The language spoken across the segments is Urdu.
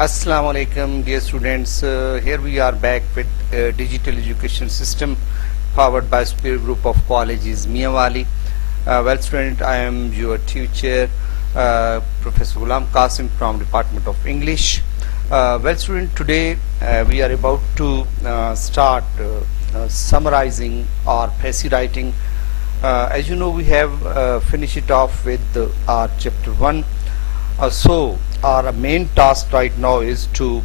Assalamu alaikum, dear students. Here we are back with digital education system powered by Superior Group of Colleges, Miyawali. Well, student, I am your teacher, Professor Ghulam Qasim from Department of English. Well, student, today we are about to start summarizing or précis writing. As you know, we have finished it off with our chapter 1. So our main task right now is to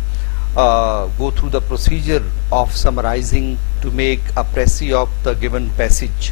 go through the procedure of summarizing to make a précis of the given passage.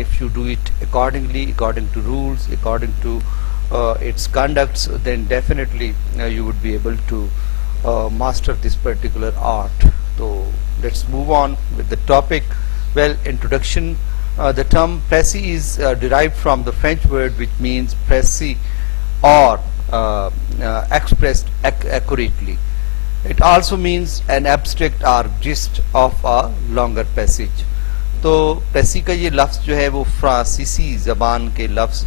if you do it accordingly, according to rules, according to its conducts, then definitely you would be able to master this particular art. So let's move on with the topic. Well, introduction. The term précis is derived from the French word which means précis or expressed accurately. It also means an abstract or gist of a longer passage. تو پریسی کا یہ لفظ جو ہے وہ فرانسیسی زبان کے لفظ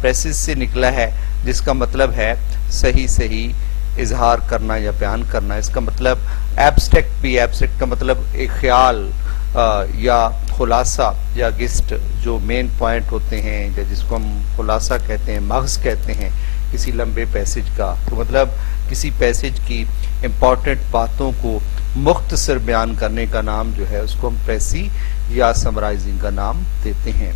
پریسس سے نکلا ہے، جس کا مطلب ہے صحیح صحیح اظہار کرنا یا بیان کرنا. اس کا مطلب ایبسٹریکٹ بھی، ایبسٹریکٹ کا مطلب ایک خیال یا خلاصہ یا گسٹ جو مین پوائنٹ ہوتے ہیں، یا جس کو ہم خلاصہ کہتے ہیں، مغز کہتے ہیں کسی لمبے پیسج کا. تو مطلب کسی پیسج کی امپورٹنٹ باتوں کو مختصر بیان کرنے کا نام جو ہے اس کو ہم پریسی یا سمرائزنگ کا نام دیتے ہیں.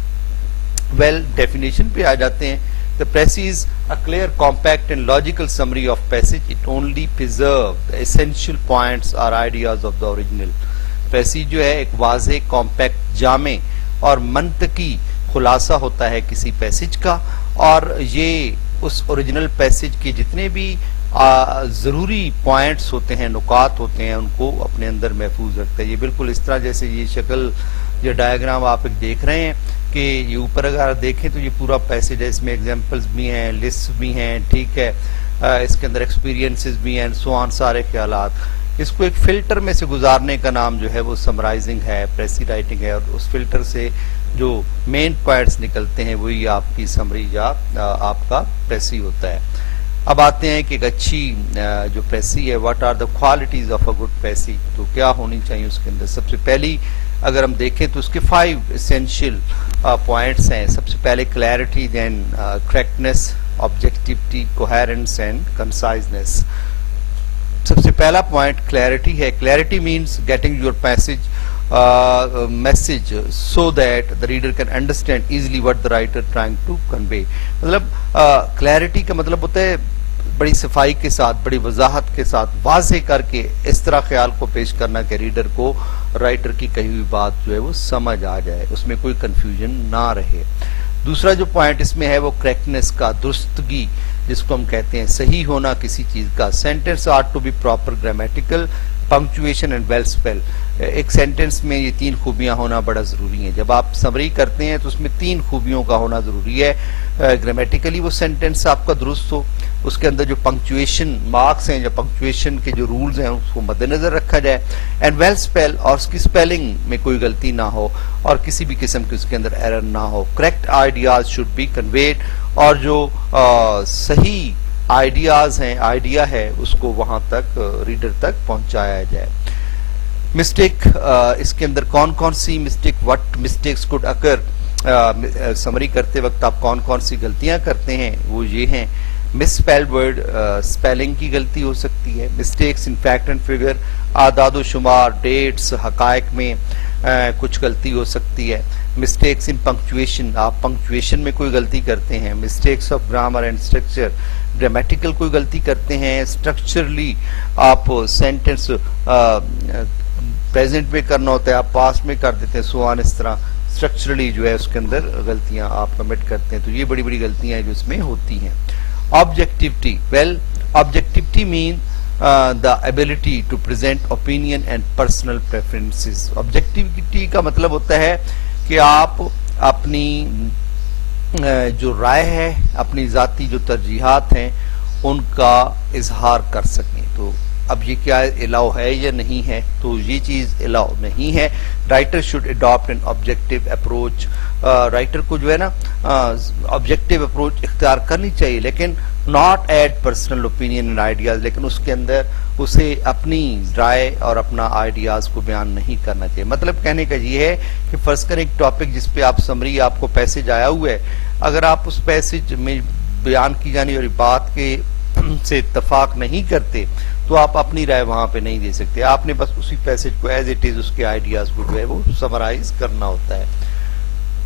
ویل ڈیفینیشن پہ آ جاتے ہیں. The précis is a clear, compact and logical summary of passage. It only preserves the essential points or ideas of the original. précis جو ہے ایک واضح، کمپیکٹ، جامع اور منطقی خلاصہ ہوتا ہے کسی پیسج کا، اور یہ اس اوریجنل پیسج کے جتنے بھی ضروری پوائنٹس ہوتے ہیں، نکات ہوتے ہیں، ان کو اپنے اندر محفوظ رکھتا ہے. یہ بالکل اس طرح جیسے یہ شکل، یہ ڈائیگرام آپ ایک دیکھ رہے ہیں کہ یہ اوپر اگر دیکھیں تو یہ پورا پیسج ہے، اس میں ایگزامپلز بھی ہیں، لسٹ بھی ہیں، ٹھیک ہے، اس کے اندر ایکسپیرینسز بھی ہیں، سو آن، سارے خیالات. اس کو ایک فلٹر میں سے گزارنے کا نام جو ہے وہ سمرائزنگ ہے، پریسی رائٹنگ ہے، اور اس فلٹر سے جو مین پوائنٹس نکلتے ہیں وہی آپ کی سمری یا آپ کا پریسی ہوتا ہے. اب آتے ہیں کہ ایک اچھی جو پیسی ہے، what are the qualities of a good precis, تو کیا ہونی چاہیے اس کے اندر. سب سے پہلی اگر ہم دیکھیں تو اس کے 5 اسینشیل پوائنٹس ہیں. سب سے پہلے clarity, then correctness, objectivity, coherence and conciseness. سب سے پہلا پوائنٹ کلیئرٹی ہے. Clarity means getting your message so that the reader can understand easily what the writer trying to convey. مطلب clarity کا مطلب ہوتا ہے بڑی صفائی کے ساتھ، بڑی وضاحت کے ساتھ، واضح کر کے اس طرح خیال کو پیش کرنا کہ ریڈر کو رائٹر کی کہی ہوئی بات جو ہے وہ سمجھ آ جائے، اس میں کوئی کنفیوژن نہ رہے. دوسرا جو پوائنٹ اس میں ہے وہ کریکٹنس کا، درستگی جس کو ہم کہتے ہیں، صحیح ہونا کسی چیز کا. Sentence are to be proper, grammatical, punctuation and well spell. ایک سینٹینس میں یہ 3 خوبیاں ہونا بڑا ضروری ہیں. جب آپ سمری کرتے ہیں تو اس میں 3 خوبیوں کا ہونا ضروری ہے. گرامیٹیکلی وہ سینٹینس آپ کا درست ہو، اس کے اندر جو پنکچویشن مارکس ہیں یا پنکچویشن کے جو رولز ہیں اس کو مد نظر رکھا جائے، اینڈ ویل اسپیل، اور اس کی اسپیلنگ میں کوئی غلطی نہ ہو اور کسی بھی قسم کی اس کے اندر ایرر نہ ہو. Correct ideas should be conveyed, اور جو صحیح آئیڈیاز ہیں، آئیڈیا ہے، اس کو وہاں تک ریڈر تک پہنچایا جائے. مسٹیک، اس کے اندر کون کون سی mistake, what mistakes could occur, summary کرتے وقت آپ کون کون سی غلطیاں کرتے ہیں، وہ یہ ہیں. مس اسپیلڈ ورڈ، اسپیلنگ کی غلطی ہو سکتی ہے. Mistakes in fact and figure, اعداد و شمار، ڈیٹس، حقائق میں کچھ غلطی ہو سکتی ہے. مسٹیکس ان پنکچویشن، آپ پنکچویشن میں کوئی غلطی کرتے ہیں. Mistakes of grammar and structure, grammatical کوئی غلطی کرتے ہیں. اسٹرکچرلی آپ سینٹینس پریزنٹ میں کرنا ہوتا ہے، آپ پاسٹ میں کر دیتے ہیں، سو آن. اس طرح اسٹرکچرلی جو ہے اس کے اندر غلطیاں آپ کمٹ کرتے ہیں. تو یہ بڑی بڑی غلطیاں جو اس میں ہوتی ہیں. Objectivity, well objectivity mean the ability to present opinion and personal preferences. Objectivity کا مطلب ہوتا ہے کہ آپ اپنی جو رائے ہے، اپنی ذاتی جو ترجیحات ہیں ان کا اظہار کر سکیں. تو اب یہ کیا الاؤ ہے یا نہیں ہے؟ تو یہ چیز الاؤ نہیں ہے. Writer should adopt an objective approach. Writer کو جو ہے نا آبجیکٹو اپروچ اختیار کرنی چاہیے، لیکن not add personal opinion and ideas. لیکن اس کے اندر اسے اپنی رائے اور اپنا آئیڈیاز کو بیان نہیں کرنا چاہیے. مطلب کہنے کا یہ ہے کہ فرض کریں ایک ٹاپک جس پہ آپ سمری، آپ کو پیسج آیا ہوا ہے، اگر آپ اس پیسج میں بیان کی جانے والی بات کے سے اتفاق نہیں کرتے تو آپ اپنی رائے وہاں پہ نہیں دے سکتے. آپ نے بس اسی پیسج کو ایز اٹ از اس کے آئیڈیاز کو جو ہے وہ سمرائز کرنا ہوتا ہے.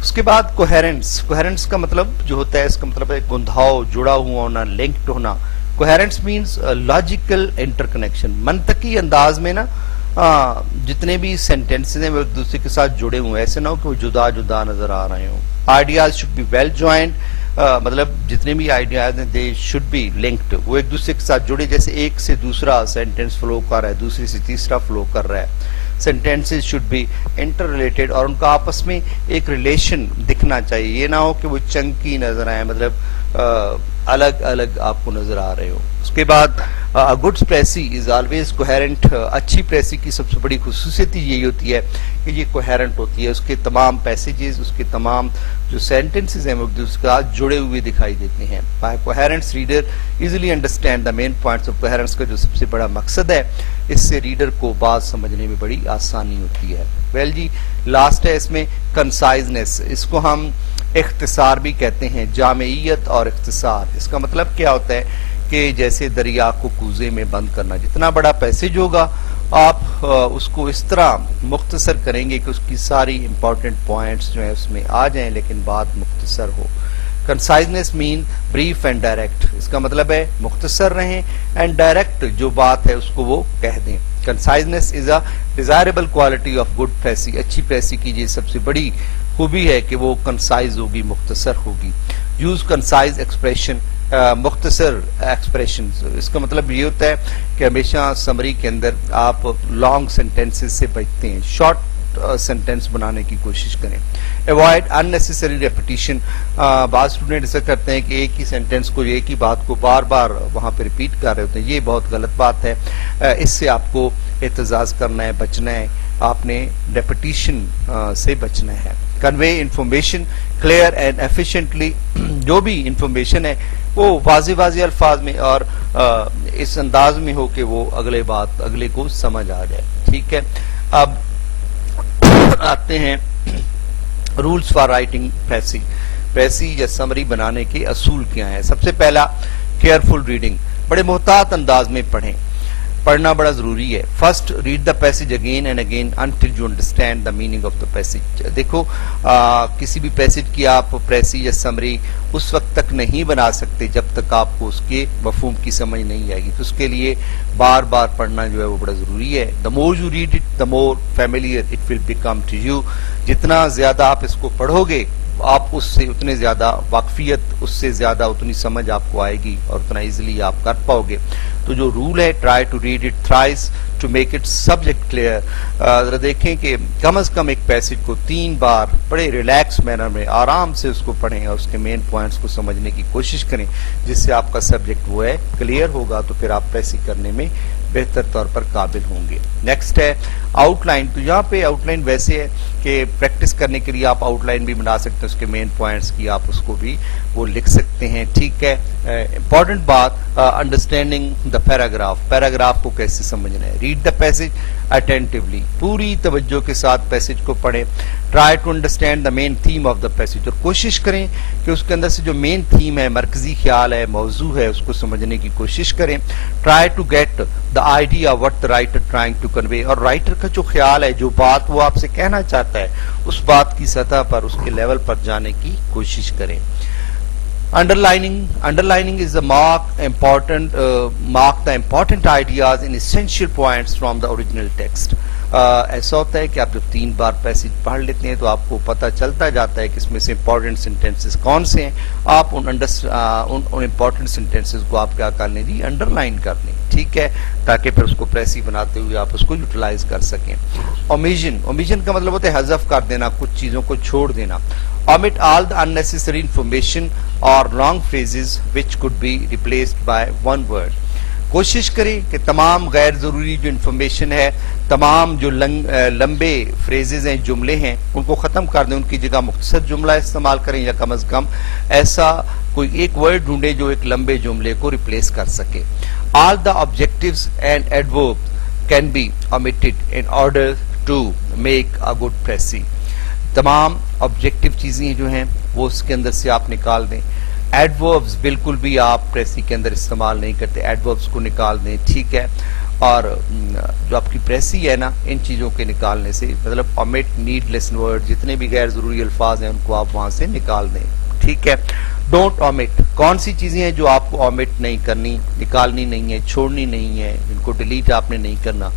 اس کے بعد کوہیرنس. کوہیرنس کا مطلب جو ہوتا ہے، اس کا مطلب ہے گندھاؤ، جڑا ہوا ہونا، لنکڈ ہونا. کوہیرنس مینس لاجیکل انٹر کنیکشن. منطقی انداز میں نا جتنے بھی سینٹینسز ہیں وہ ایک دوسرے کے ساتھ جڑے ہوئے ہیں، ایسے نہ ہو کہ وہ جدا جدا نظر آ رہے ہوں. Ideas should be well joined. مطلب جتنے بھی آئیڈیاز ہیں دے شوڈ بی لنکڈ، وہ ایک دوسرے کے ساتھ جڑے. جیسے ایک سے دوسرا سینٹینس فلو کر رہا ہے، دوسری سے تیسرا فلو کر رہا ہے. Sentences should be interrelated, اور ان کا آپس میں ایک ریلیشن دکھنا چاہیے. یہ نہ ہو کہ وہ چنکی نظر آئے، مطلب الگ الگ آپ کو نظر آ رہے ہو. اس کے بعد good precis is always coherent. اچھی پریسی کی سب سے بڑی خصوصیت یہی ہوتی ہے کہ یہ کوہیرنٹ ہوتی ہے. اس کے تمام پیسیجز، اس کے تمام جو سینٹینسز ہیں وہ ایک دوسرے کے ساتھ جڑے ہوئے دکھائی دیتے ہیں. By coherence reader easily understand the main points of coherence کا جو سب سے بڑا مقصد ہے، اس سے ریڈر کو بات سمجھنے میں بڑی آسانی ہوتی ہے. ویل جی لاسٹ ہے اس میں کنسائزنس. اس کو ہم اختصار بھی کہتے ہیں، جامعیت اور اختصار. اس کا مطلب کیا ہوتا ہے کہ جیسے دریا کو کوزے میں بند کرنا. جتنا بڑا پیسج ہوگا آپ اس کو اس طرح مختصر کریں گے کہ اس کی ساری امپورٹنٹ پوائنٹس جو ہیں اس میں آ جائیں، لیکن بات مختصر ہو. Conciseness mean brief and direct. اس کا مطلب ہے مختصر رہیں اینڈ ڈائریکٹ جو بات ہے اس کو وہ کہہ دیں. کنسائزنس از a desirable quality of good precis. اچھی پریسی کی یہ سب سے بڑی خوبی ہے کہ وہ کنسائز ہوگی، مختصر ہوگی. Use concise expression. مختصر ایکسپریشن. اس کا مطلب یہ ہوتا ہے کہ ہمیشہ سمری کے اندر آپ لانگ سینٹینسز سے بچتے ہیں، شارٹ سینٹینس بنانے کی کوشش کریں. Avoid unnecessary repetition. بعض اسٹوڈنٹ ایسا کرتے ہیں کہ ایک ہی سینٹینس کو، ایک ہی بات کو بار بار وہاں پہ ریپیٹ کر رہے ہوتے ہیں. یہ بہت غلط بات ہے. اس سے آپ کو احتجاج کرنا ہے، بچنا ہے. آپ نے ریپیٹیشن سے بچنا ہے. کنوے انفارمیشن کلیئر اینڈ ایفیشینٹلی. جو بھی انفارمیشن ہے وہ واضح الفاظ میں اور اس انداز میں ہو کہ وہ اگلے کو سمجھ آ جائے. ٹھیک ہے. اب آتے ہیں رولز فار رائٹنگ پیسی. پیسی یا سمری بنانے کے اصول کیا ہیں؟ سب سے پہلا کیئرفل ریڈنگ. بڑے محتاط انداز میں پڑھیں. پڑھنا بڑا ضروری ہے. First read the passage again and again until you understand the meaning of the passage. دیکھو کسی بھی پیسج کی آپ پریسی یا سمری اس وقت تک نہیں بنا سکتے جب تک آپ کو اس کے مفہوم کی سمجھ نہیں آئے گی. تو اس کے لیے بار بار پڑھنا جو ہے وہ بڑا ضروری ہے. The more you read it the more familiar it will become to you. جتنا زیادہ آپ اس کو پڑھو گے آپ اس سے اتنے زیادہ واقفیت، اس سے زیادہ اتنی سمجھ آپ کو آئے گی اور اتنا ایزیلی آپ کر پاؤ گے. تو جو رول ہے try to read it thrice to make it subject clear. ذرا دیکھیں کہ کم از کم ایک پیسج کو 3 بار بڑے ریلیکس مینر میں آرام سے اس کو پڑھیں اور اس کے مین پوائنٹس کو سمجھنے کی کوشش کریں، جس سے آپ کا سبجیکٹ وہ ہے کلیئر ہوگا. تو پھر آپ پیسی کرنے میں بہتر طور پر قابل ہوں گے. نیکسٹ ہے آؤٹ لائن. تو یہاں پہ آؤٹ لائن ویسے ہے کہ پریکٹس کرنے کے لیے آپ آؤٹ لائن بھی بنا سکتے ہیں، اس کے مین پوائنٹس کی آپ اس کو بھی وہ لکھ سکتے ہیں. ٹھیک ہے. امپورٹنٹ بات انڈرسٹینڈنگ دا پیراگراف. پیراگراف کو کیسے سمجھنا ہے. Read the passage attentively. پوری توجہ کے ساتھ پیسج کو پڑھیں. Try to understand the main theme of the passage. اور کوشش کریں کہ اس کے اندر سے جو مین تھیم ہے، مرکزی خیال ہے، موضوع ہے، اس کو سمجھنے کی کوشش کریں. Try to get the idea what the writer trying to convey. اور رائٹر کا جو خیال ہے، جو بات وہ آپ سے کہنا چاہتا ہے، اس بات کی سطح پر، اس کے لیول پر جانے کی کوشش کریں. Underlining is a mark the important ideas and essential points from the original text. ایسا ہوتا ہے کہ آپ جب 3 بار پیسج پڑھ لیتے ہیں تو آپ کو پتہ چلتا جاتا ہے کہ اس میں سے امپورٹنٹ سینٹینسز کون سے ہیں. آپ ان امپورٹنٹ سینٹینسز کو آپ کیا کر لیں جی, انڈر لائن کر لیں, ٹھیک ہے, تاکہ پھر اس کو پریسی بناتے ہوئے آپ اس کو یوٹیلائز کر سکیں. اومیشن کا مطلب ہوتا ہے حذف کر دینا, کچھ چیزوں کو چھوڑ دینا. omit all the unnecessary information or long phrases which could be replaced by one word. کوشش کریں کہ تمام غیر ضروری جو انفارمیشن ہے, تمام جو لمبے فریزز ہیں, جملے ہیں, ان کو ختم کر دیں, ان کی جگہ مختصر جملہ استعمال کریں, یا کم از کم ایسا کوئی ایک ورڈ ڈھونڈیں جو ایک لمبے جملے کو ریپلیس کر سکے. All the adjectives and adverbs can be omitted in order to make a good précis. تمام آبجیکٹو چیزیں جو ہیں وہ اس کے اندر سے آپ نکال دیں. ایڈوربز بالکل بھی آپ پریسی کے اندر استعمال نہیں کرتے, ایڈوربز کو نکال دیں, ٹھیک ہے. اور جو آپ کی پریسی ہے نا, ان چیزوں کے نکالنے سے مطلب omit needless word, جتنے بھی غیر ضروری الفاظ ہیں ان کو آپ وہاں سے نکال دیں, ٹھیک ہے. ڈونٹ omit, کون سی چیزیں ہیں جو آپ کو omit نہیں کرنی, نکالنی نہیں ہے, چھوڑنی نہیں ہے, ان کو ڈیلیٹ آپ نے نہیں کرنا.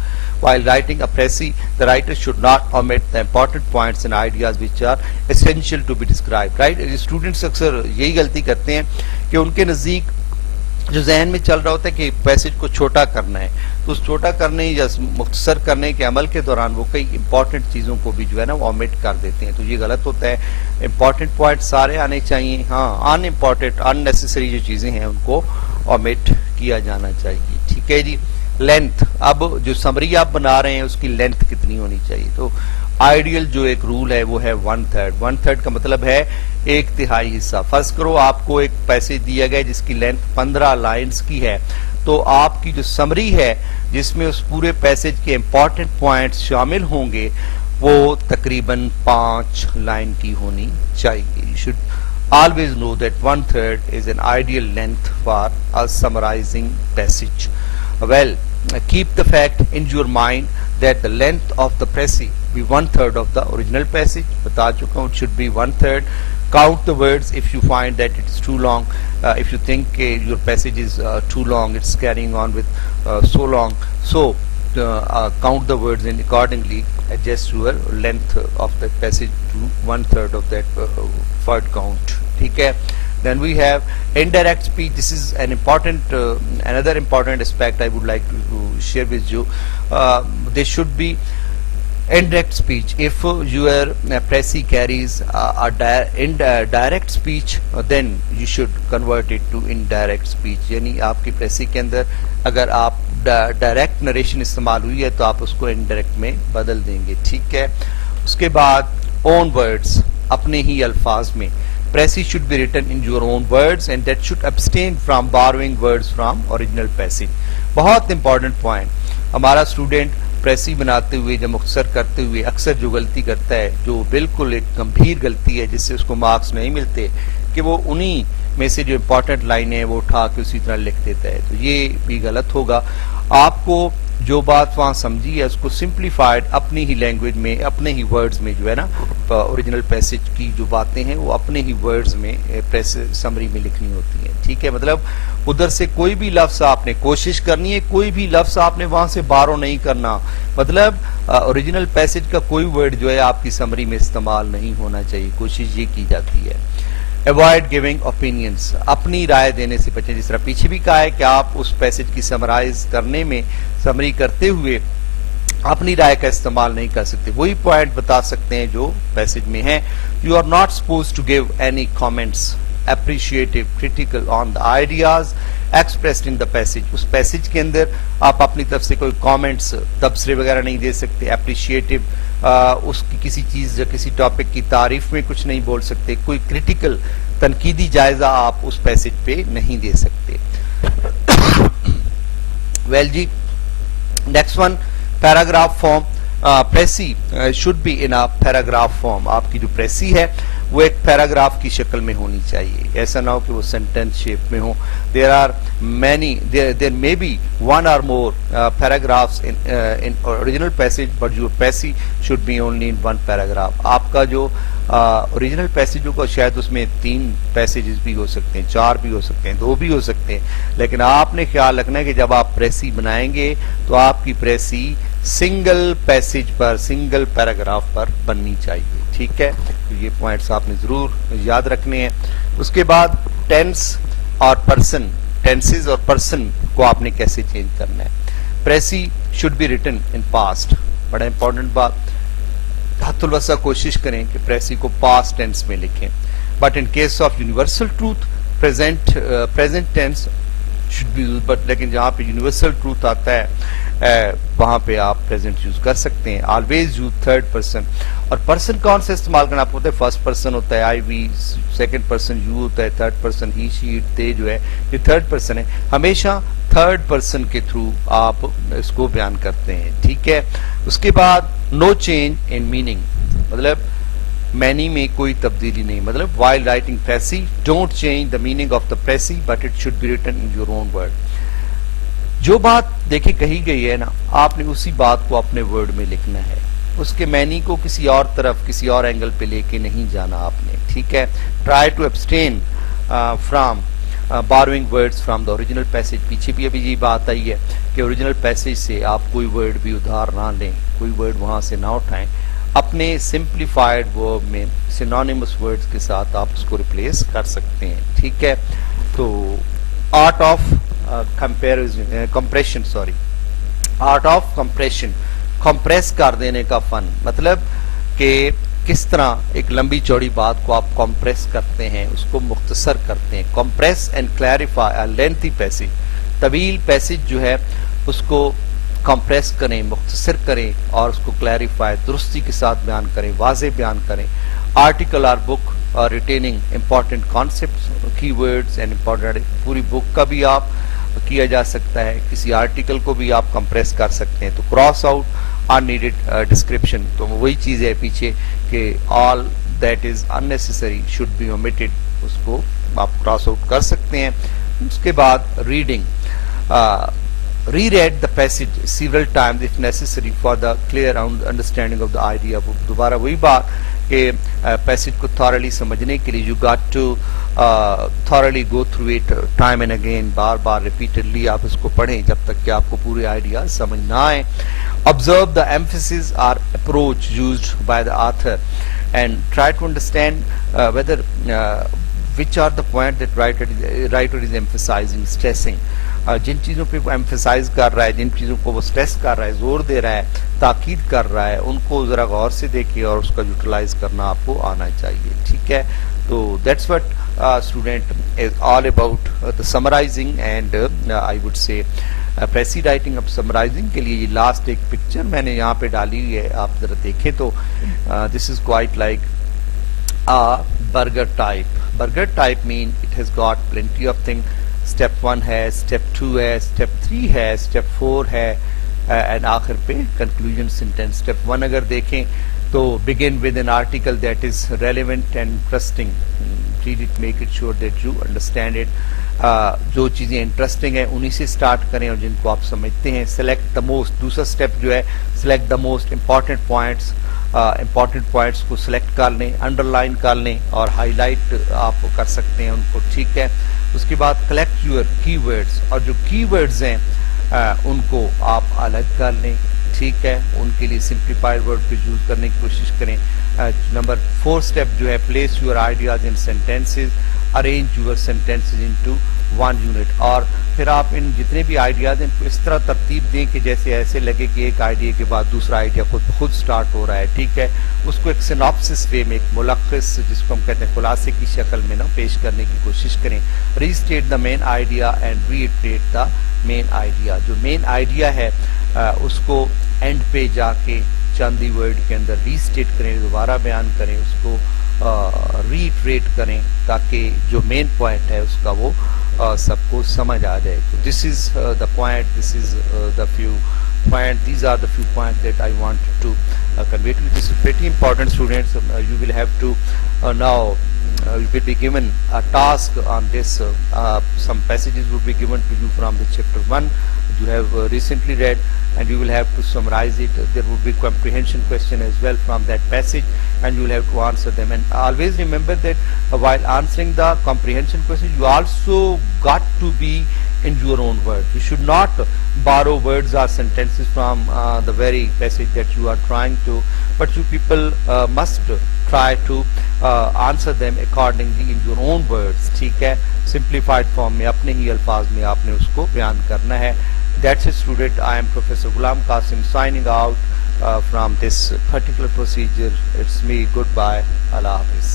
While writing a précis, the writer should not omit the important points and ideas which are essential to be described. Right? Students اکثر یہی غلطی کرتے ہیں کہ ان کے نزدیک جو ذہن میں چل رہا ہوتا ہے کہ پیسج کو چھوٹا کرنا ہے, تو اس چھوٹا کرنے یا مختصر کرنے کے عمل کے دوران وہ کئی امپورٹنٹ چیزوں کو بھی جو ہے نا وہ omit کر دیتے ہیں. تو یہ غلط ہوتا ہے. امپورٹنٹ پوائنٹ سارے آنے چاہیے, ہاں ان امپورٹنٹ ان نیسیسری جو چیزیں ہیں ان کو omit کیا جانا چاہیے, ٹھیک ہے جی. لینتھ, اب جو سمری آپ بنا رہے ہیں اس کی لینتھ کتنی ہونی چاہیے, تو آئیڈیل جو ایک رول ہے وہ ہے 1/3. 1/3 کا مطلب ہے 1/3 حصہ. فرض کرو آپ کو ایک پیسج دیا گیا جس کی لینتھ 15 لائنز کی ہے, تو آپ کی جو سمری ہے جس میں اس پورے پیسج کے امپورٹنٹ پوائنٹس شامل ہوں گے وہ تقریباً 5 لائن کی ہونی چاہیے. You should always know that 1/3 is an ideal length for a summarizing passage. Well, keep the fact in your mind that the length of the précis be 1/3 of the original passage. بتا چکا ہوں, it should be 1/3. Count the words if you find that it is too long. If you think your passage is too long, it's carrying on with so long. So count the words and accordingly adjust your length of the passage to 1/3 of that word count. ٹھیک ہے. Then we have indirect speech. This is an important, another important aspect I would like to share with you. There should be indirect speech. If your précis carries a direct speech, then you should convert it to indirect speech. یعنی آپ کی précis کے اندر اگر آپ ڈائریکٹ نریشن استعمال ہوئی ہے تو آپ اس کو انڈائریکٹ میں بدل دیں گے, ٹھیک ہے. اس کے بعد own words, اپنے ہی الفاظ میں. Précis should be written in your own words and that should abstain from borrowing words from original passage. بہت امپورٹنٹ پوائنٹ. ہمارا اسٹوڈنٹ پریسی بناتے ہوئے یا مختصر کرتے ہوئے اکثر جو غلطی کرتا ہے, جو بالکل ایک گمبھیر غلطی ہے جس سے اس کو مارکس نہیں ملتے, کہ وہ انہی میں سے جو امپورٹنٹ لائنیں ہیں وہ اٹھا کے اسی طرح لکھ دیتا ہے. تو یہ بھی غلط ہوگا. آپ کو جو بات وہاں سمجھی ہے اس کو سمپلیفائڈ اپنی ہی لینگویج میں, اپنے ہی ورڈز میں جو ہے نا اوریجنل پیسج کی جو باتیں ہیں وہ اپنے ہی ورڈز میں سمری میں لکھنی ہوتی ہیں, ٹھیک ہے. مطلب ادھر سے کوئی بھی لفظ آپ نے کوشش کرنی ہے, کوئی بھی لفظ آپ نے وہاں سے بارو نہیں کرنا. مطلب اوریجنل پیسج کا کوئی ورڈ جو ہے آپ کی سمری میں استعمال نہیں ہونا چاہیے, کوشش یہ کی جاتی ہے. Avoid giving opinions, اپنی رائے دینے سے بچیں. جس طرح پیچھے بھی کہا ہے کہ آپ اس پیسج کی سمرائز کرنے میں, سمری کرتے ہوئے اپنی رائے کا استعمال نہیں کر سکتے, وہی پوائنٹ بتا سکتے ہیں جو پیسج میں ہیں. You are not supposed to give any comments, appreciative, critical on the ideas expressed in the passage. اس پیسج کے اندر آپ اپنی طرف سے کوئی کامنٹس, تبصرے وغیرہ نہیں دے سکتے. اپریشیٹو, اس کی کسی چیز یا کسی ٹاپک کی تعریف میں کچھ نہیں بول سکتے. کوئی کریٹیکل, تنقیدی جائزہ آپ اس پیسج پہ نہیں دے سکتے. ویل جی, next one, paragraph form. Precis should be in a paragraph form. آپ کی جو پریسی ہے وہ ایک پیراگراف کی شکل میں ہونی چاہیے, ایسا نہ ہو کہ وہ سینٹینس شیپ میں ہو. there may be one or more paragraphs in original passage, but your passage should be only in one paragraph. آپ کا جو اوریجنل پیسج ہوگا شاید اس میں 3 پیسیجز بھی ہو سکتے ہیں, 4 بھی ہو سکتے ہیں, 2 بھی ہو سکتے ہیں, لیکن آپ نے خیال رکھنا ہے کہ جب آپ پریسی بنائیں گے تو آپ کی پریسی سنگل پیسج پر, سنگل پیراگراف پر بننی چاہیے. ٹھیک ہے, یہ پوائنٹس آپ نے ضرور یاد رکھنے ہیں. اس کے بعد ٹینس اور پرسن, ٹینسز اور پرسن کو آپ نے کیسے چینج کرنا ہے. Precis should be written in past, بڑا امپورٹنٹ بات. حد الوسع کوشش کریں کہ پریسی کو پاسٹ ٹینس میں لکھیں. But in case of universal truth present tense should be use, but لیکن جہاں پہ یونیورسل ٹروتھ آتا ہے وہاں پہ آپ پریزنٹ یوز کر سکتے ہیں. Always use third person. اور پرسن کون سے استعمال کرنا, آپ کو ہوتا ہے فرسٹ پرسن ہوتا ہے آئی وی, سیکنڈ پرسن یو ہوتا ہے, third person he she it they جو ہے یہ تھرڈ پرسن ہے. ہمیشہ تھرڈ پرسن کے تھرو آپ اس کو بیان کرتے ہیں. ٹھیک ہے. اس کے بعد نو چینج ان میننگ, مطلب مینی میں کوئی تبدیلی نہیں. مطلب while writing precis don't change the meaning of the precis but it should be written in your own word. جو بات دیکھیں کہی گئی ہے نا, آپ نے اسی بات کو اپنے ورڈ میں لکھنا ہے. اس کے معنی کو کسی اور طرف, کسی اور اینگل پہ لے کے نہیں جانا آپ نے. ٹھیک ہے. Try to abstain from borrowing words from the original passage. پیچھے بھی ابھی یہ بات آئی ہے کہ اوریجنل پیسج سے آپ کوئی ورڈ بھی ادھار نہ لیں, کوئی ورڈ وہاں سے نہ اٹھائیں. اپنے سمپلیفائڈ ورب میں سینونیمس ورڈز کے ساتھ آپ اس کو ریپلیس کر سکتے ہیں. ٹھیک ہے. تو art of compression, art of compression, compress کر دینے کا فن. مطلب کہ کس طرح ایک لمبی چوڑی بات کو آپ کمپریس کرتے ہیں, اس کو مختصر کرتے ہیں. Compress and clarify a lengthy passage. طویل پیسج جو ہے اس کو کمپریس کریں, مختصر کریں اور اس کو کلیریفائی, درستی کے ساتھ بیان کریں, واضح بیان کریں. آرٹیکل اور بک ریٹیننگ امپورٹنٹ کانسیپٹس, کی ورڈز اینڈ امپورٹنٹ. پوری بک کا بھی آپ کیا جا سکتا ہے, کسی آرٹیکل کو بھی آپ کمپریس کر سکتے ہیں. تو cross out in needed description, تو وہی چیز ہے پیچھے کہ all that is unnecessary should be omitted, اس کو آپ کراس آؤٹ کر سکتے ہیں. اس کے بعد reading, ری-ریڈ the passage several times if necessary for the clear understanding of the idea. دوبارہ وہی بات کہ پیسج کو thoroughly سمجھنے کے لیے you got to thoroughly go through it time and again, bar bar repeatedly آپ اس کو پڑھیں جب تک کہ آپ کو پورے آئیڈیا سمجھ نہ آئیں. Observe the emphasis or approach used by the author and try to understand whether which are the point that writer is emphasizing, stressing. جن چیزوں پہ وہ ایمفیسائز کر رہا ہے, جن چیزوں کو وہ سٹریس کر رہا ہے, زور دے رہا ہے, تاکید کر رہا ہے, ان کو ذرا غور سے دیکھیں اور اس کا یوٹیلائز کرنا آپ کو آنا چاہیے. ٹھیک ہے. تو that's what student is all about the summarising and I would say precis writing. اب سمرائزنگ کے لیے یہ لاسٹ ایک پکچر میں نے یہاں پہ ڈالی ہوئی ہے, آپ ذرا دیکھیں تو this is quite like burger type. Burger type mean it has got plenty of thing. Step 1 ہے, اسٹیپ 2 ہے, اسٹیپ 3 ہے, اسٹیپ 4 ہے, اینڈ آخر پہ کنکلوژن سینٹینس. اسٹیپ 1 اگر دیکھیں تو begin with an article that is relevant and interesting. Read it, make it sure that you understand it. جو چیزیں انٹرسٹنگ ہیں انہی سے سٹارٹ کریں اور جن کو آپ سمجھتے ہیں. سلیکٹ دا موسٹ, دوسرا اسٹیپ جو ہے select the most important points. Important points کو سلیکٹ کر لیں, انڈر لائن کر لیں اور ہائی لائٹ آپ کر سکتے ہیں ان کو. ٹھیک ہے. اس کے بعد کلیکٹ یور کی ورڈز, اور جو کی ورڈز ہیں ان کو آپ الگ کر لیں. ٹھیک ہے. ان کے لیے سمپلیفائڈ ورڈ کو یوز کرنے کی کوشش کریں. نمبر 4 اسٹیپ جو ہے place your ideas in sentences, arrange your sentences into 1 unit. اور پھر آپ ان جتنے بھی آئیڈیاز ہیں ان کو اس طرح ترتیب دیں کہ جیسے ایسے لگے کہ ایک آئیڈیا کے بعد دوسرا آئیڈیا خود سٹارٹ ہو رہا ہے. ٹھیک ہے. اس کو ایک سینopsis وے میں, ایک ملخص جس کو ہم کہتے ہیں خلاصے کی شکل میں نا پیش کرنے کی کوشش کریں. Restate the main idea and retreat the main idea. جو مین آئیڈیا ہے اس کو اینڈ پہ جا کے چاندی ورڈ کے اندر ریسٹیٹ کریں, دوبارہ بیان کریں, اس کو ریٹریٹ کریں تاکہ جو مین پوائنٹ ہے اس کا وہ سب کو سمجھ آ جائے. تو this is the point, this is the few point, these are the few points that I want to convey to you. This is pretty important, students. You will have to now you will be given a task on this. Some passages will be given to you from the chapter 1 you have recently read, and you will have to summarize it. There will be comprehension question as well from that passage, and you will have to answer them. And always remember that while answering the comprehension question, you also got to be in your own words. You should not borrow words or sentences from the very passage that you are trying to, but you people must try to answer them accordingly in your own words. ٹھیک ہے, simplified form میں اپنے ہی الفاظ میں آپ نے اس کو بیان کرنا ہے. That's it, student. I am Professor Ghulam Qasim signing out from this particular procedure. It's me. Goodbye. Allah Hafiz.